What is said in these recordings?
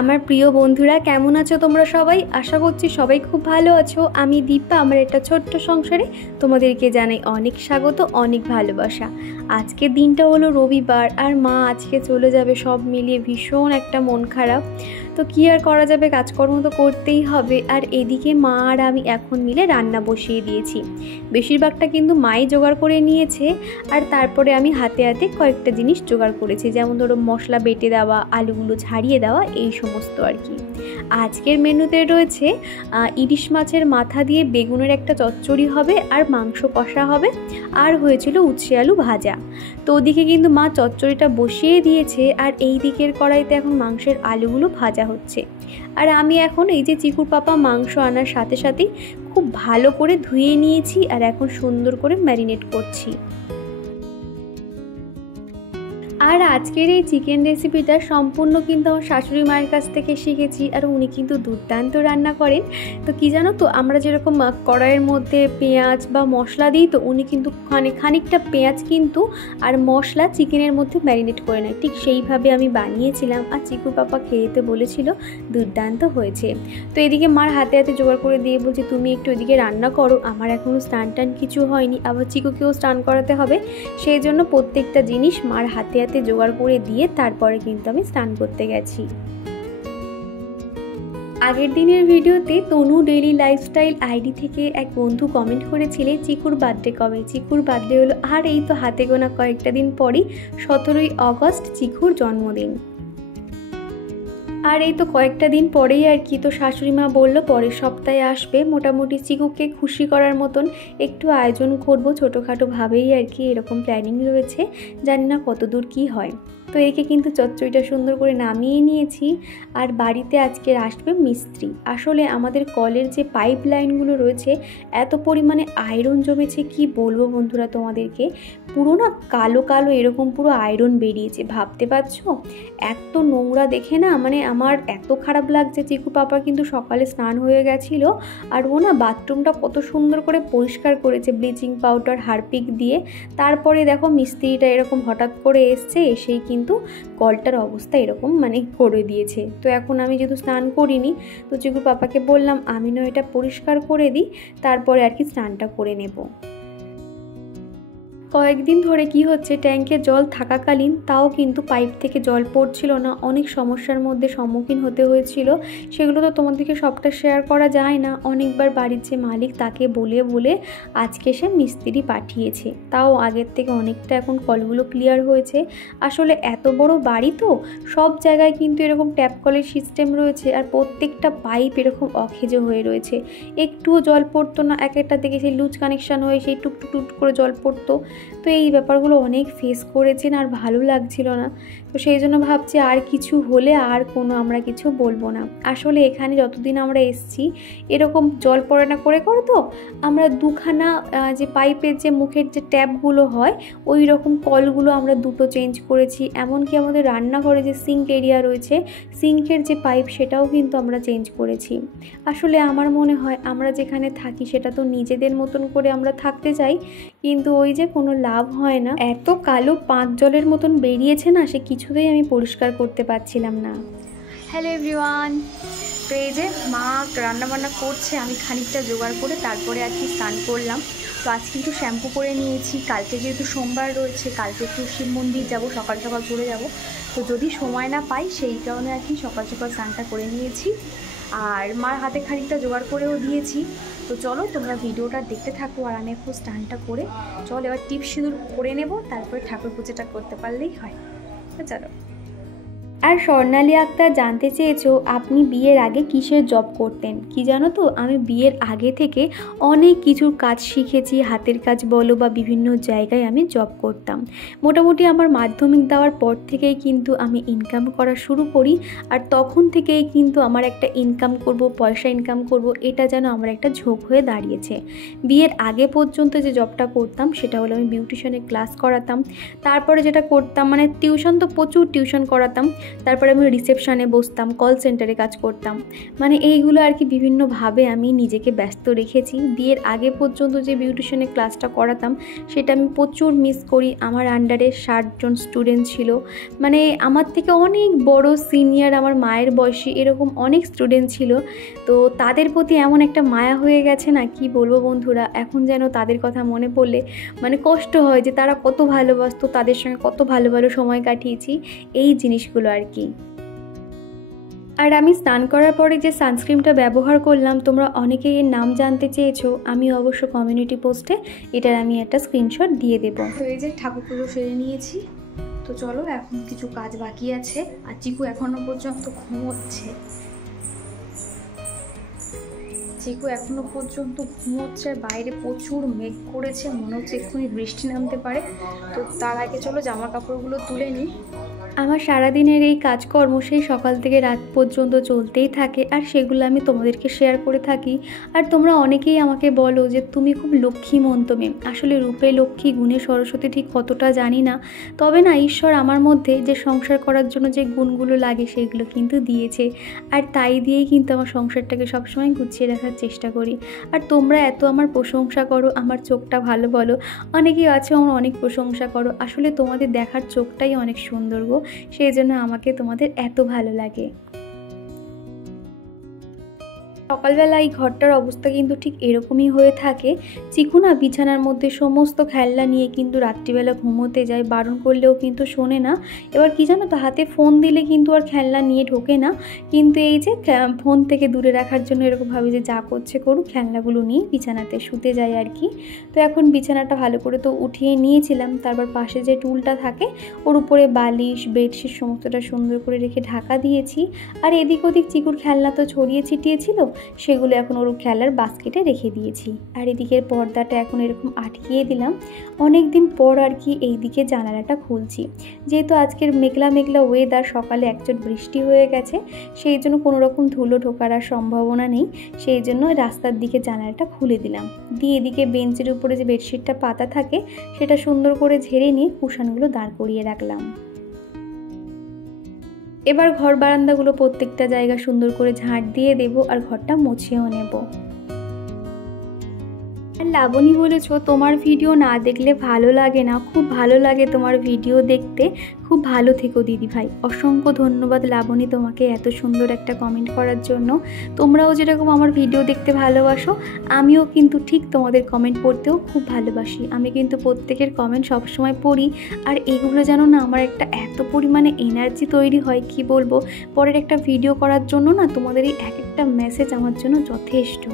আমার প্রিয় বন্ধুরা কেমন আছো তোমরা সবাই? আশা করছি সবাই খুব ভালো আছো। আমি দীপা, আমার একটা ছোট্ট সংসারে তোমাদেরকে জানাই অনেক স্বাগত, অনেক ভালোবাসা। আজকের দিনটা হলো রবিবার, আর মা আজকে চলে যাবে। সব মিলিয়ে ভীষণ একটা মন খারাপ। তো কী আর করা যাবে, কাজকর্ম তো করতেই হবে। আর এদিকে মা আর আমি এখন মিলে রান্না বসিয়ে দিয়েছি। বেশিরভাগটা কিন্তু মাই জোগাড় করে নিয়েছে, আর তারপরে আমি হাতে হাতে কয়েকটা জিনিস জোগাড় করেছি, যেমন ধরো মশলা বেটে দেওয়া, আলুগুলো ছাড়িয়ে দেওয়া, এই সমস্ত আর কি। আজকের মেনুতে রয়েছে ইলিশ মাছের মাথা দিয়ে বেগুনের একটা চচ্চড়ি হবে, আর মাংস কষা হবে, আর হয়েছিল উচ্ছে আলু ভাজা। তো ওদিকে কিন্তু মা চচ্চড়িটা বসিয়ে দিয়েছে, আর এই দিকের কড়াইতে এখন মাংসের আলুগুলো ভাজা হচ্ছে। আর আমি এখন এই যে চিকুর পাপা মাংস আনার সাথে সাথেই খুব ভালো করে ধুয়ে নিয়েছি, আর এখন সুন্দর করে ম্যারিনেট করছি। আর আজকের এই চিকেন রেসিপিটা সম্পূর্ণ কিন্তু আমার শাশুড়ি মায়ের কাছ থেকে শিখেছি, আর উনি কিন্তু দুর্দান্ত রান্না করেন। তো কি জানো তো, আমরা যেরকম কড়াইয়ের মধ্যে পেঁয়াজ বা মশলা দিই, তো উনি কিন্তু খানিকটা পেঁয়াজ কিন্তু আর মশলা চিকেনের মধ্যে ম্যারিনেট করে নেয়। ঠিক সেইভাবে আমি বানিয়েছিলাম, আর চিকু পাপা খেতে বলেছিল, দুর্দান্ত হয়েছে। তো এদিকে মার হাতে হাতে জোগাড় করে দিয়ে বলছে, তুমি একটু এদিকে রান্না করো, আমার এখনও স্নান টান কিছু হয়নি, আবার চিকুকেও স্নান করাতে হবে। সেই জন্য প্রত্যেকটা জিনিস মার হাতে হাতে জোগাড় করে দিয়ে তারপরে কিন্তু আমি স্নান করতে গেছি। আগের দিনের ভিডিওতে তনু ডেইলি লাইফস্টাইল আইডি থেকে এক বন্ধু কমেন্ট করেছিলে চিকুর বার্থডে কবে। চিকুর বার্থডে হলো আর এই তো হাতে গোনা কয়েকটা দিন পরই 17ই অগস্ট চিকুর জন্মদিন। আর এই তো কয়েকটা দিন পরেই আর কি, তো শাশুড়ি মা বললো পরের সপ্তাহে আসবে। মোটামুটি চিকুকে খুশি করার মতন একটু আয়োজন করবো ছোটোখাটো ভাবেই আর কি, এরকম প্ল্যানিং রয়েছে। জানি না কত দূর কী হয়। তো একে কিন্তু চচ্চড়িটা সুন্দর করে নামিয়ে নিয়েছি। আর বাড়িতে আজকে আসবে মিস্ত্রি। আসলে আমাদের কলের যে পাইপ লাইনগুলো রয়েছে, এত পরিমাণে আয়রন জমেছে, কি বলবো বন্ধুরা তোমাদেরকে, পুরো না কালো কালো এরকম পুরো আয়রন বেরিয়েছে। ভাবতে পারছো, এত নোংরা দেখে না মানে আমার এত খারাপ লাগছে। চিকু পাপা কিন্তু সকালে স্নান হয়ে গেছিল, আর ও না বাথরুমটা কত সুন্দর করে পরিষ্কার করেছে ব্লিচিং পাউডার হারপিক দিয়ে। তারপরে দেখো মিস্ত্রিটা এরকম হঠাৎ করে এসেই কিন্তু কলটার অবস্থা এরকম মানে করে দিয়েছে। তো এখন আমি যেহেতু স্নান করিনি, তো চিকু পাপাকে বললাম আমি না এটা পরিষ্কার করে দিই, তারপরে আর কি স্নানটা করে নেব। কয়েকদিন ধরে কি হচ্ছে, ট্যাঙ্কে জল থাকাকালীন তাও কিন্তু পাইপ থেকে জল পড়ছিল না, অনেক সমস্যার মধ্যে সম্মুখীন হতে হয়েছিল। সেগুলো তো তোমাদেরকে সবটা শেয়ার করা যায় না। অনেকবার বাড়ির যে মালিক তাকে বলে বলে আজকে সে মিস্ত্রি পাঠিয়েছে, তাও আগের থেকে অনেকটা এখন কলগুলো ক্লিয়ার হয়েছে। আসলে এত বড় বাড়ি তো, সব জায়গায় কিন্তু এরকম ট্যাপ কলের সিস্টেম রয়েছে, আর প্রত্যেকটা পাইপ এরকম অকেজো হয়ে রয়েছে। একটুও জল পড়তো না, এক একটা থেকে সেই লুজ কানেকশান হয়ে সেই টুকটুক করে জল পড়তো। তো এই ব্যাপারগুলো অনেক ফেস করেছেন, আর ভালো লাগছিল না। তো সেই জন্য ভাবছি আর কিছু হলে আর কোনো আমরা কিছু বলবো না। আসলে এখানে যতদিন আমরা এসছি এরকম জল পড়ে না করে তো আমরা দুখানা যে পাইপের যে মুখের যে ট্যাপগুলো হয়, ওই রকম কলগুলো আমরা দুটো চেঞ্জ করেছি। এমনকি আমাদের রান্নাঘরে যে সিঙ্ক এরিয়া রয়েছে, সিঙ্কের যে পাইপ সেটাও কিন্তু আমরা চেঞ্জ করেছি। আসলে আমার মনে হয় আমরা যেখানে থাকি সেটা তো নিজেদের মতন করে আমরা থাকতে চাই, কিন্তু ওই যে কোনো লাভ হয় না। এত কালো পাঁচ জলের মতন বেরিয়েছে না, সে কিছুতেই আমি পরিষ্কার করতে পারছিলাম না। হ্যালো এভরিওয়ান, তো এই যে মা রান্নাবান্না করছে, আমি খানিকটা জোগাড় করে তারপরে আর কি স্নান করলাম। তো আজকে একটু শ্যাম্পু করে নিয়েছি, কালকে যেহেতু সোমবার রয়েছে, কালকে একটু শিব মন্দির যাবো, সকাল সকাল করে যাব। তো যদি সময় না পাই সেই কারণে আর কি সকাল সকাল স্নানটা করে নিয়েছি, আর মার হাতে খানিকটা জোগাড় করেও দিয়েছি। তো চলো তোমরা ভিডিওটা দেখতে থাকো, আর আমি একটু স্নানটা করে চলো এবার টিপ সিঁদুর করে নেব, তারপরে ঠাকুর পুজোটা করতে পারলেই হয়। তো চলো। আর স্বর্ণালী আক্তার জানতে চেয়েছো আপনি বিয়ের আগে কিসের জব করতেন। কি জানো তো, আমি বিয়ের আগে থেকে অনেক কিছুর কাজ শিখেছি, হাতের কাজ বলো বা বিভিন্ন জায়গায় আমি জব করতাম। মোটামুটি আমার মাধ্যমিক দেওয়ার পর থেকেই কিন্তু আমি ইনকাম করা শুরু করি, আর তখন থেকেই কিন্তু আমার একটা ইনকাম করব, পয়সা ইনকাম করব, এটা যেন আমার একটা ঝোঁক হয়ে দাঁড়িয়েছে। বিয়ের আগে পর্যন্ত যে জবটা করতাম সেটা হলো আমি বিউটিশিয়ানের ক্লাস করাতাম। তারপরে যেটা করতাম মানে টিউশন, তো প্রচুর টিউশন করাতাম। তারপরে আমি রিসেপশানে বসতাম, কল সেন্টারে কাজ করতাম। মানে এইগুলো আর কি বিভিন্নভাবে আমি নিজেকে ব্যস্ত রেখেছি। বিয়ের আগে পর্যন্ত যে বিউটিশিয়ানের ক্লাসটা করাতাম সেটা আমি প্রচুর মিস করি। আমার আন্ডারে 60 জন স্টুডেন্ট ছিল, মানে আমার থেকে অনেক বড় সিনিয়র, আমার মায়ের বয়সী এরকম অনেক স্টুডেন্ট ছিল। তো তাদের প্রতি এমন একটা মায়া হয়ে গেছে না, কি বলবো বন্ধুরা। এখন যেন তাদের কথা মনে পড়লে মানে কষ্ট হয় যে তারা কত ভালোবাসতো, তাদের সঙ্গে কত ভালো ভালো সময় কাটিয়েছি, এই জিনিসগুলো আর কি। আর আমি স্নান করার পরে যে সানস্ক্রিনটা ব্যবহার করলাম, তোমরা অনেকেই এর নাম জানতে চেয়েছো। আমি অবশ্য কমিউনিটি পোস্টে এটার আমি একটা স্ক্রিনশট দিয়ে দেবো। তো এই যে ঠাকুর পুজো সেরে নিয়েছি, তো চলো এখন কিছু কাজ বাকি আছে। আর চিকু এখনো পর্যন্ত ঘুমোচ্ছে, বাইরে প্রচুর মেঘ করেছে, মনে হচ্ছে এক্ষুনি বৃষ্টি নামতে পারে। তো তার আগে চলো জামা কাপড়গুলো তুলে নিই। আমার সারাদিনের এই কাজকর্ম সেই সকাল থেকে রাত পর্যন্ত চলতেই থাকে, আর সেগুলো আমি তোমাদেরকে শেয়ার করে থাকি। আর তোমরা অনেকেই আমাকে বলো যে তুমি খুব লক্ষ্মীমন্ত মেয়ে। আসলে রূপে লক্ষ্মী, গুণে সরস্বতী ঠিক কতটা জানি না, তবে না ঈশ্বর আমার মধ্যে যে সংসার করার জন্য যে গুণগুলো লাগে সেগুলো কিন্তু দিয়েছে। আর তাই দিয়েই কিন্তু আমার সংসারটাকে সবসময় গুছিয়ে রাখার চেষ্টা করি। আর তোমরা এত আমার প্রশংসা করো, আমার চোখটা ভালো বলো, অনেকেই আছে আমার অনেক প্রশংসা করো। আসলে তোমাদের দেখার চোখটাই অনেক সুন্দর গো, সেই জন্য আমাকে তোমাদের এত ভালো লাগে। সকালবেলা এই ঘরটার অবস্থা কিন্তু ঠিক এরকমই হয়ে থাকে। চিকু না বিছানার মধ্যে সমস্ত খেলনা নিয়ে কিন্তু রাত্রিবেলা ঘুমোতে যায়, বারণ করলেও কিন্তু শোনে না। এবার কি জানো তো, হাতে ফোন দিলে কিন্তু আর খেলনা নিয়ে ঢোকে না, কিন্তু এই যে ফোন থেকে দূরে রাখার জন্য এরকম ভাবে যে যা করছে করুক, খেলনাগুলো নিয়ে বিছানাতে শুতে যায় আর কি। তো এখন বিছানাটা ভালো করে তো উঠিয়ে নিয়েছিলাম, তারপর পাশে যে টুলটা থাকে ওর উপরে বালিশ, বেডশিট সমস্তটা সুন্দর করে রেখে ঢাকা দিয়েছি। আর এদিক ওদিক চিকুর খেলনা তো ছড়িয়ে ছিটিয়ে ছিল, সেগুলো এখন ওর খেলার বাস্কেটে রেখে দিয়েছি। আর এদিকের পর্দাটা এখন এরকম আটকিয়ে দিলাম। অনেক দিন পর আর কি এই দিকে জানালাটা খুলছি, যেহেতু আজকের মেঘলা মেঘলা ওয়েদার, সকালে একচোট বৃষ্টি হয়ে গেছে, সেই জন্য কোনো রকম ধুলো ঢোকার আর সম্ভাবনা নেই। সেই জন্য রাস্তার দিকে জানালাটা খুলে দিলাম, দিয়ে এদিকে বেঞ্চের উপরে যে বেডশিটটা পাতা থাকে সেটা সুন্দর করে ঝেড়ে নিয়ে কুশনগুলো দাঁড় করিয়ে রাখলাম। এবার ঘর বারান্দাগুলো প্রত্যেকটা জায়গা সুন্দর করে ঝাঁট দিয়ে দেব, আর ঘরটা মুছেও নেব। আর লাবণী বলেছো তোমার ভিডিও না দেখলে ভালো লাগে না, খুব ভালো লাগে তোমার ভিডিও দেখতে, খুব ভালো থেকো দিদি ভাই। অসংখ্য ধন্যবাদ লাবণী তোমাকে এত সুন্দর একটা কমেন্ট করার জন্য। তোমরাও যেরকম আমার ভিডিও দেখতে ভালোবাসো, আমিও কিন্তু ঠিক তোমাদের কমেন্ট পড়তেও খুব ভালোবাসি। আমি কিন্তু প্রত্যেকের কমেন্ট সবসময় পড়ি, আর এগুলো যেন না আমার একটা এত পরিমাণে এনার্জি তৈরি হয়, কি বলবো। পরের একটা ভিডিও করার জন্য না তোমাদের এই এক একটা মেসেজ আমার জন্য যথেষ্ট।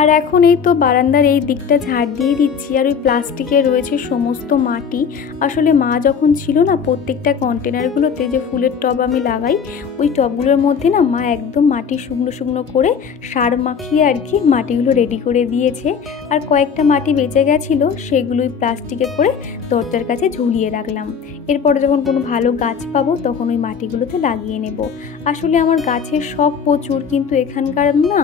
আর এখন এই তো বারান্দার এই দিকটা ঝাড় দিয়ে দিচ্ছি। আর ওই প্লাস্টিকে রয়েছে সমস্ত মাটি। আসলে মা যখন ছিল না, প্রত্যেকটা কন্টেনারগুলোতে যে ফুলের টব আমি লাগাই, ওই টবগুলোর মধ্যে না মা একদম মাটি শুকনো শুকনো করে সার মাখিয়ে আর কি মাটিগুলো রেডি করে দিয়েছে। আর কয়েকটা মাটি বেঁচে গেছিলো, সেগুলোই প্লাস্টিকে করে দরজার কাছে ঝুলিয়ে রাখলাম। এরপরে যখন কোনো ভালো গাছ পাবো তখন ওই মাটিগুলোতে লাগিয়ে নেব। আসলে আমার গাছের শখ প্রচুর, কিন্তু এখানকার না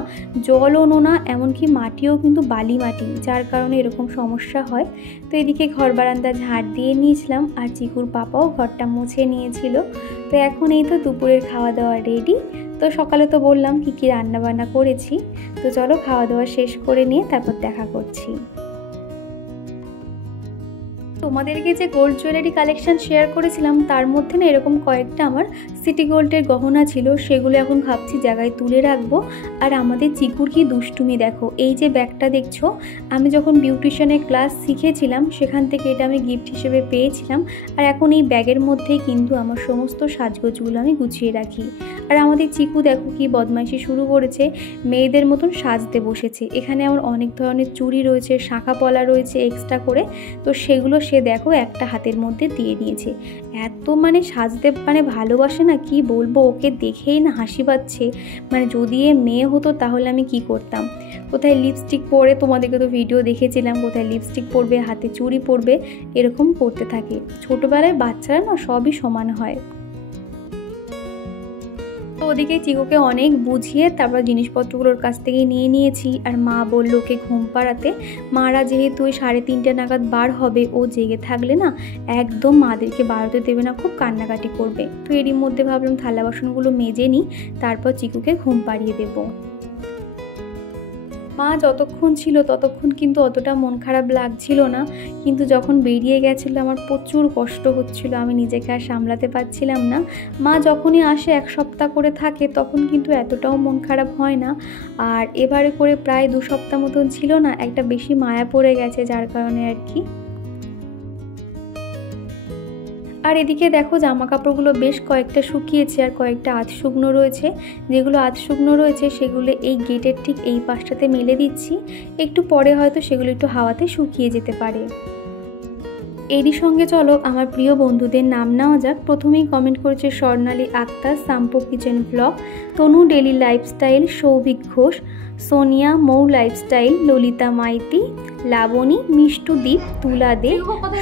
জলও নোনা, এমনকি মাটিও কিন্তু বালি মাটি, যার কারণে এরকম সমস্যা হয়। তো এদিকে ঘর বারান্দা ঝাড় দিয়ে নিয়েছিলাম, আর চিকুর পাপাও ঘরটা মুছে নিয়েছিল। তো এখন এই তো দুপুরের খাওয়া দাওয়া রেডি। তো সকালে তো বললাম কি কি রান্না বান্না করেছি। তো চলো খাওয়া দাওয়া শেষ করে নিয়ে তারপর দেখা করছি। তোমাদেরকে যে গোল্ড জুয়েলারি কালেকশন শেয়ার করেছিলাম, তার মধ্যে না এরকম কয়েকটা আমার সিটি গোল্ডের গহনা ছিল, সেগুলো এখন ভাবছি জায়গায় তুলে রাখবো। আর আমাদের চিকুর কি দুষ্টুমি দেখো, এই যে ব্যাগটা দেখছো, আমি যখন বিউটিশিয়ানের ক্লাস শিখেছিলাম সেখান থেকে এটা আমি গিফট হিসেবে পেয়েছিলাম। আর এখন এই ব্যাগের মধ্যেই কিন্তু আমার সমস্ত সাজগোজগুলো আমি গুছিয়ে রাখি। আর আমাদের চিকু দেখো কি বদমাইশি শুরু করেছে, মেয়েদের মতন সাজতে বসেছে। এখানে আমার অনেক ধরনের চুড়ি রয়েছে, শাঁখা পলা রয়েছে এক্সট্রা করে, তো সেগুলো সে দেখো একটা হাতের মধ্যে দিয়ে নিয়েছে। এত মানে সাজতে মানে ভালোবাসে না, কি বলবো, ওকে দেখেই না হাসি পাচ্ছে। মানে যদি এ মেয়ে হতো তাহলে আমি কি করতাম। কোথায় লিপস্টিক পরে, তোমাদেরকে তো ভিডিও দেখেছিলাম, কোথায় লিপস্টিক পরবে, হাতে চুড়ি পরবে, এরকম করতে থাকে। ছোটবেলায় বাচ্চারা না সবই সমান হয়। তো ওদিকে চিকুকে অনেক বুঝিয়ে তারপর জিনিসপত্রগুলোর কাছ থেকে নিয়ে নিয়েছি। আর মা বললো ওকে ঘুম পাড়াতে। মারা যেহেতু ওই 3:30 নাগাদ বার হবে, ও জেগে থাকলে না একদম মাদেরকে বাড়াতে দেবে না, খুব কান্নাকাটি করবে। তো এরই মধ্যে ভাবলাম থালা বাসনগুলো মেজে নিই, তারপর চিকুকে ঘুম পাড়িয়ে দেবো। মা যতক্ষণ ছিল ততক্ষণ কিন্তু অতটা মন খারাপ লাগছিল না, কিন্তু যখন বেরিয়ে গেছিলো আমার প্রচুর কষ্ট হচ্ছিল, আমি নিজেকে আর সামলাতে পারছিলাম না। মা যখনই আসে 1 সপ্তাহ করে থাকে তখন কিন্তু এতটাও মন খারাপ হয় না, আর এবারে করে প্রায় 2 সপ্তাহ মতন ছিল না, একটা বেশি মায়া পড়ে গেছে যার কারণে আর কি। আর এদিকে দেখো জামা কাপড়গুলো বেশ কয়েকটা শুকিয়েছে আর কয়েকটা আধ শুকনো রয়েছে। যেগুলো আধ শুকনো রয়েছে সেগুলো এই গেটের ঠিক এই পাশটাতে মেলে দিচ্ছি, একটু পরে হয়তো সেগুলো একটু হাওয়াতে শুকিয়ে যেতে পারে। এরই সঙ্গে চলো আমার প্রিয় বন্ধুদের নাম নেওয়া যাক। প্রথমেই কমেন্ট করেছে স্বর্ণালী আক্তার, সাম্পু কিচেন ব্লগ, তনু ডেলি লাইফস্টাইল, সৌভিক ঘোষ, সোনিয়া মৌ লাইফস্টাইল, ললিতা মাইতি, লাবণী, মিষ্টুদীপ, তুলা দে,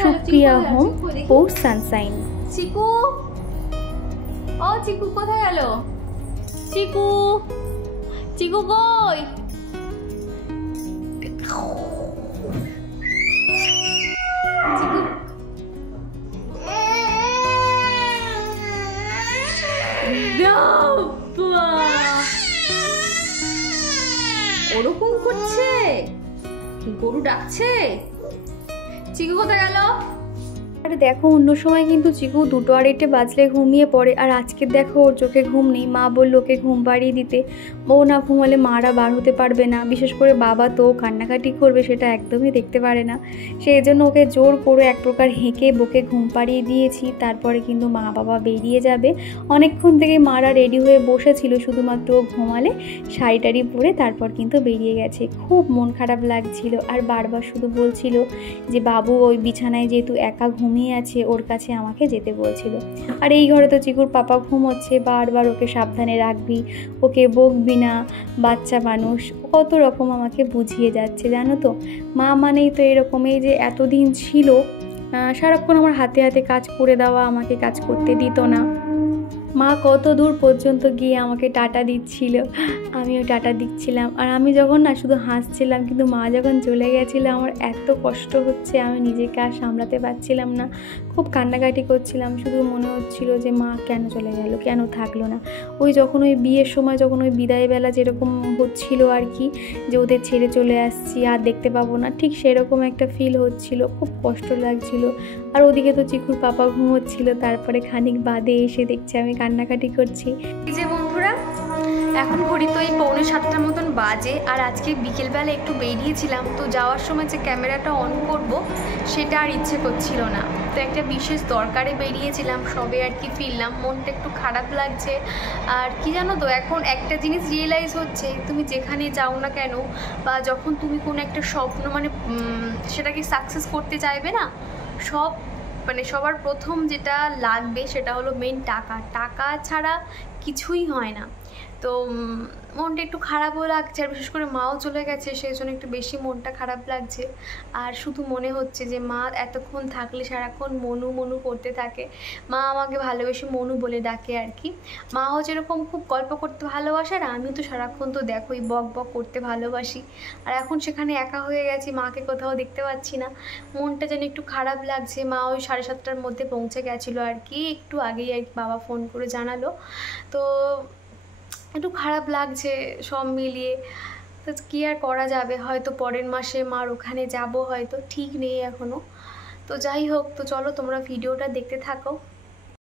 সুপ্রিয়া হোম ও সানসাইন। চিকু, ও চিকু কোথায় গেল? চিকু, চিকু কই? ওরকম করছে, গরু ডাকছে। চিকু কোথায় গেল? আর দেখো অন্য সময় কিন্তু চিকু 2-2:30 বাজলে ঘুমিয়ে পড়ে, আর আজকে দেখো ওর চোখে ঘুম নেই। মা বললো ওকে ঘুম পাড়িয়ে দিতে, ও না ঘুমালে মারা বার হতে পারবে না, বিশেষ করে বাবা তো কান্নাকাটি করবে সেটা একদমই দেখতে পারে না। সেই জন্য ওকে জোর করে এক প্রকার হেঁকে বকে ঘুম পাড়িয়ে দিয়েছি। তারপরে কিন্তু মা বাবা বেরিয়ে যাবে। অনেকক্ষণ থেকে মারা রেডি হয়ে বসেছিল, শুধুমাত্র ও ঘুমালে শাড়ি টাড়ি পরে তারপর কিন্তু বেরিয়ে গেছে। খুব মন খারাপ লাগছিল আর বারবার শুধু বলছিল যে বাবু ওই বিছানায় যেহেতু একা ঘুমিয়ে আছে ওর কাছে আমাকে যেতে বলছিল। আর এই ঘরে তো চিকুর পাপা ঘুমোচ্ছে, বারবার ওকে সাবধানে রাখবি, ওকে বকবি না, বাচ্চা মানুষ, কত রকম আমাকে বুঝিয়ে যাচ্ছে। জানো তো মা মানেই তো এরকমই, যে এতদিন ছিল সারাক্ষণ আমার হাতে হাতে কাজ করে দেওয়া, আমাকে কাজ করতে দিত না। মা কত দূর পর্যন্ত গিয়ে আমাকে টাটা দিচ্ছিল, আমিও টাটা দিচ্ছিলাম। আর আমি যখন না শুধু হাসছিলাম, কিন্তু মা যখন চলে গেছিলো আমার এত কষ্ট হচ্ছে, আমি নিজেকে আর সামলাতে পারছিলাম না, খুব কান্নাকাটি করছিলাম। শুধু মনে হচ্ছিল যে মা কেন চলে গেল, কেন থাকলো না। ওই যখন ওই বিয়ের সময় যখন ওই বিদায়বেলা যেরকম হচ্ছিল আর কি, যে ওদের ছেড়ে চলে আসছি আর দেখতে পাবো না, ঠিক সেরকম একটা ফিল হচ্ছিল, খুব কষ্ট লাগছিল। আর ওদিকে তো চিকুর পাপা ঘুমোচ্ছিল, তারপরে খানিক বাদে এসে দেখছি আমি কান্নাকাটি করছি। এই যে বন্ধুরা, এখন ঘড়ি তো এই 6:45 মতন বাজে, আর আজকে বিকেলবেলা একটু বেরিয়েছিলাম, তো যাওয়ার সময় যে ক্যামেরাটা অন করব সেটা আর ইচ্ছে করছিল না। তো একটা বিশেষ দরকারে বেরিয়েছিলাম, সবে আর কি ফিরলাম, মনটা একটু খারাপ লাগছে। আর কি জানো তো, এখন একটা জিনিস রিয়েলাইজ হচ্ছে, তুমি যেখানে যাও না কেন বা যখন তুমি কোনো একটা স্বপ্ন মানে সেটাকে সাকসেস করতে চাইবে না, সবার প্রথম যেটা লাগবে সেটা হলো মেন টাকা। টাকা ছাড়া কিছুই হয় না। তো মনটা একটু খারাপও লাগছে, আর বিশেষ করে মাও চলে গেছে সেই জন্য একটু বেশি মনটা খারাপ লাগছে। আর শুধু মনে হচ্ছে যে মা এতক্ষণ থাকলে সারাক্ষণ মনু মনু করতে থাকে। মা আমাকে ভালোবেসে মনু বলে ডাকে আর কি। মাও যেরকম খুব গল্প করতে ভালোবাসে, আর আমিও তো সারাক্ষণ তো দেখোই বক বক করতে ভালোবাসি। আর এখন সেখানে একা হয়ে গেছি, মাকে কোথাও দেখতে পাচ্ছি না, মনটা যেন একটু খারাপ লাগছে। মা ওই 7:30টার মধ্যে পৌঁছে গেছিলো আর কি, একটু আগেই আর কি বাবা ফোন করে জানালো। তো একটু খারাপ লাগছে সব মিলিয়ে। তো কী আর করা যাবে, হয়তো পরের মাসে মার ওখানে যাব, হয়তো ঠিক নেই এখনও। তো যাই হোক, তো চলো তোমরা ভিডিওটা দেখতে থাকো।